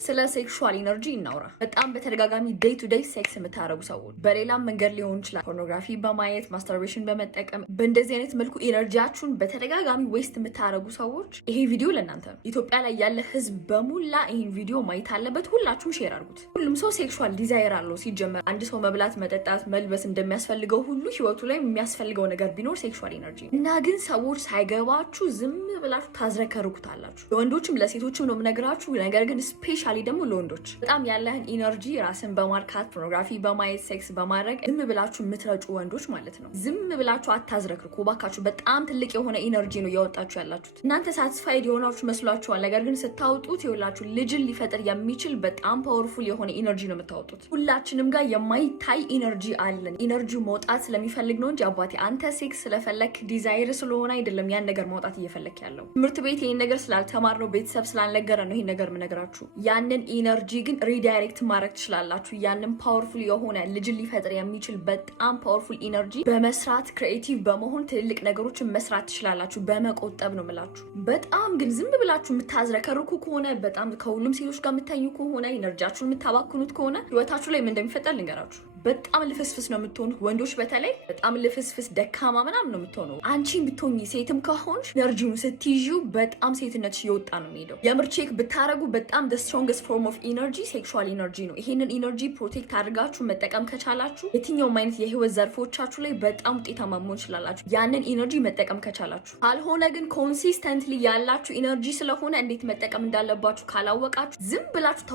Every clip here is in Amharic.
ስለ ሴክሹዋል ኢነርጂ እናውራ። በጣም በተደጋጋሚ ዴይ ቱ ዴይ ሴክስ የምታደርጉ ሰዎች በሌላም መንገድ ሊሆን ይችላል፣ ፖርኖግራፊ በማየት ማስተርቤሽን በመጠቀም በእንደዚህ አይነት መልኩ ኢነርጂያችሁን በተደጋጋሚ ዌስት የምታደርጉ ሰዎች ይሄ ቪዲዮ ለእናንተ ነው። ኢትዮጵያ ላይ ያለ ህዝብ በሙላ ይህን ቪዲዮ ማየት አለበት። ሁላችሁም ሼር አድርጉት። ሁሉም ሰው ሴክሹዋል ዲዛይር አለው። ሲጀመር አንድ ሰው መብላት፣ መጠጣት፣ መልበስ እንደሚያስፈልገው ሁሉ ህይወቱ ላይ የሚያስፈልገው ነገር ቢኖር ሴክሹዋል ኢነርጂ እና ግን ሰዎች ሳይገባችሁ ዝም ብላችሁ ታዝረከርኩታላችሁ። ለወንዶችም ለሴቶችም ነው የምነግራችሁ። ነገር ግን ስፔሻሊ ደግሞ ለወንዶች በጣም ያለህን ኢነርጂ ራስን በማርካት ፖርኖግራፊ በማየት ሴክስ በማድረግ ዝም ብላችሁ የምትረጩ ወንዶች ማለት ነው። ዝም ብላችሁ አታዝረክርኩ ባካችሁ። በጣም ትልቅ የሆነ ኢነርጂ ነው እያወጣችሁ ያላችሁት። እናንተ ሳቲስፋይድ የሆናችሁ መስሏችኋል። ነገር ግን ስታወጡት ይኸውላችሁ ልጅን ሊፈጥር የሚችል በጣም ፓወርፉል የሆነ ኢነርጂ ነው የምታወጡት። ሁላችንም ጋር የማይታይ ኢነርጂ አለን። ኢነርጂው መውጣት ስለሚፈልግ ነው እንጂ አባቴ አንተ ሴክስ ስለፈለክ ዲዛይር ስለሆነ አይደለም ያን ነገር ማውጣት እየፈለክ ያለው። ትምህርት ቤት ይሄን ነገር ስላልተማር ነው፣ ቤተሰብ ስላልነገረ ነው ይሄን ነገር የምነግራችሁ። ያንን ኢነርጂ ግን ሪዳይሬክት ማድረግ ትችላላችሁ። ያንን ፓወርፉል የሆነ ልጅን ሊፈጥር የሚችል በጣም ፓወርፉል ኢነርጂ በመስራት ክሪኤቲቭ በመሆን ትልልቅ ነገሮችን መስራት ትችላላችሁ። በመቆጠብ ነው የምላችሁ። በጣም ግን ዝም ብላችሁ የምታዝረከርኩ ከሆነ በጣም ከሁሉም ሴቶች ጋር የምታኙ ከሆነ ኢነርጂያችሁን የምታባክኑት ከሆነ ህይወታችሁ ላይ ምን እንደሚፈጠር ልንገራችሁ። በጣም ልፍስፍስ ነው የምትሆኑት። ወንዶች በተለይ በጣም ልፍስፍስ ደካማ ምናምን ነው የምትሆነው። አንቺን ብትሆኚ ሴትም ከሆንሽ ኢነርጂውን ስትይዢው በጣም ሴትነትሽ እየወጣ ነው የሚሄደው። የምር ቼክ ብታረጉ በጣም the strongest form of energy ሴክሹዋል ኢነርጂ ነው። ይሄንን ኢነርጂ ፕሮቴክት አድርጋችሁ መጠቀም ከቻላችሁ የትኛውም አይነት የህይወት ዘርፎቻችሁ ላይ በጣም ውጤታማ መሆን ትችላላችሁ። ያንን ኢነርጂ መጠቀም ከቻላችሁ። ካልሆነ ግን ኮንሲስተንትሊ ያላችሁ ኢነርጂ ስለሆነ እንዴት መጠቀም እንዳለባችሁ ካላወቃችሁ ዝም ብላችሁ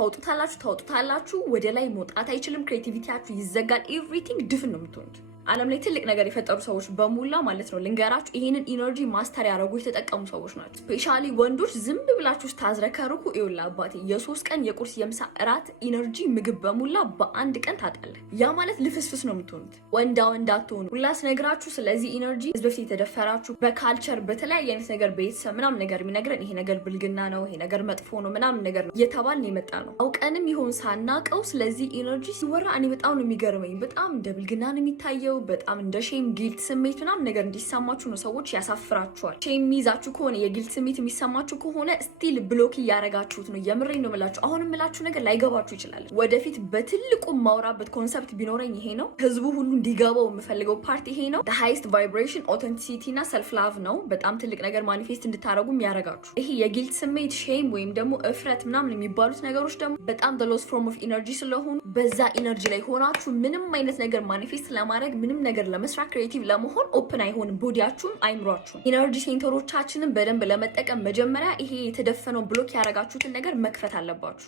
ታውጡታላችሁ። ወደ ላይ መውጣት አይችልም። ክሬቲቪቲያችሁ ይዘጋል። ኤቭሪቲንግ ድፍን ነው የምትሆኑት። ዓለም ላይ ትልቅ ነገር የፈጠሩ ሰዎች በሙላ ማለት ነው ልንገራችሁ፣ ይሄንን ኢነርጂ ማስተር ያደረጉ የተጠቀሙ ሰዎች ናቸው። ስፔሻሊ ወንዶች ዝም ብላችሁ ታዝረከርኩ ይውላ አባቴ የ3 ቀን የቁርስ የምሳ እራት ኢነርጂ ምግብ በሙላ በአንድ ቀን ታጣለ። ያ ማለት ልፍስፍስ ነው የምትሆኑት። ወንዳ አትሆኑ። ሁላስ ነግራችሁ ስለዚህ ኢነርጂ ህዝብ በፊት የተደፈራችሁ በካልቸር በተለያየ አይነት ነገር ቤተሰብ ምናምን ነገር የሚነግረን ይሄ ነገር ብልግና ነው፣ ይሄ ነገር መጥፎ ነው ምናምን ነገር ነው እየተባልን የመጣ ነው። አውቀንም ይሆን ሳናቀው ስለዚህ ኢነርጂ ሲወራ እኔ በጣም ነው የሚገርመኝ። በጣም እንደ ብልግና ነው የሚታየው። በጣም እንደ ሼም ጊልት ስሜት ምናምን ነገር እንዲሰማችሁ ነው። ሰዎች ያሳፍራችኋል። ሼም የሚይዛችሁ ከሆነ የጊልት ስሜት የሚሰማችሁ ከሆነ ስቲል ብሎክ እያረጋችሁት ነው። የምሬን ነው የምላችሁ። አሁን የምላችሁ ነገር ላይገባችሁ ይችላል። ወደፊት በትልቁ ማውራበት ኮንሰፕት ቢኖረኝ ይሄ ነው። ህዝቡ ሁሉ እንዲገባው የምፈልገው ፓርት ይሄ ነው። the highest vibration authenticity እና self love ነው። በጣም ትልቅ ነገር ማኒፌስት እንድታረጉ የሚያረጋችሁ ይሄ የጊልት ስሜት ሼም ወይም ደግሞ እፍረት ምናምን የሚባሉት ነገሮች ደግሞ በጣም the lowest form of energy ስለሆኑ በዛ ኢነርጂ ላይ ሆናችሁ ምንም አይነት ነገር ማኒፌስት ለማድረግ ምንም ነገር ለመስራት ክሬቲቭ ለመሆን ኦፕን አይሆንም። ቦዲያችሁም አይምሯችሁም። ኢነርጂ ሴንተሮቻችንን በደንብ ለመጠቀም መጀመሪያ ይሄ የተደፈነው ብሎክ ያረጋችሁትን ነገር መክፈት አለባችሁ።